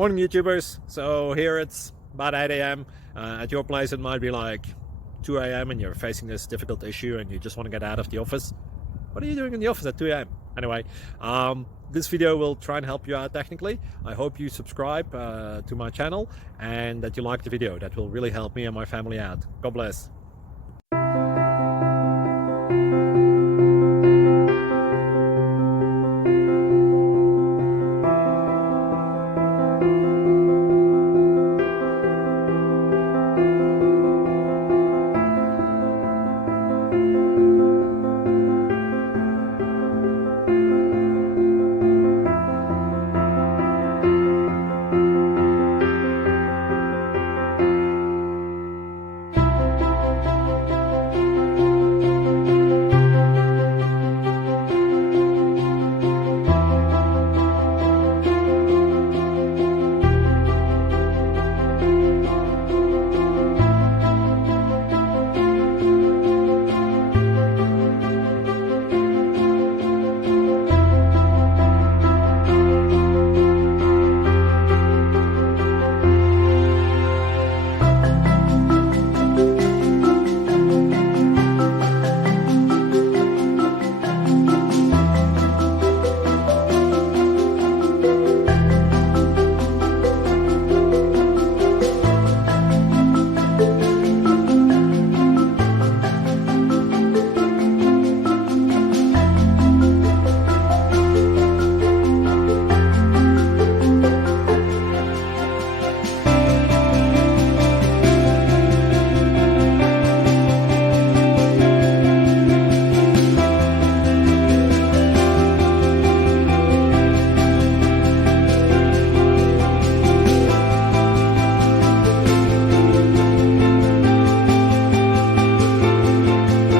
Morning YouTubers. So here it's about 8 a.m. At your place it might be like 2 a.m. and you're facing this difficult issue and you just want to get out of the office. What are you doing in the office at 2 a.m.? Anyway, this video will try and help you out technically. I hope you subscribe to my channel and that you like the video. That will really help me and my family out. God bless.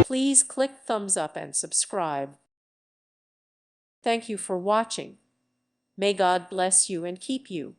Please click thumbs up and subscribe. Thank you for watching. May God bless you and keep you.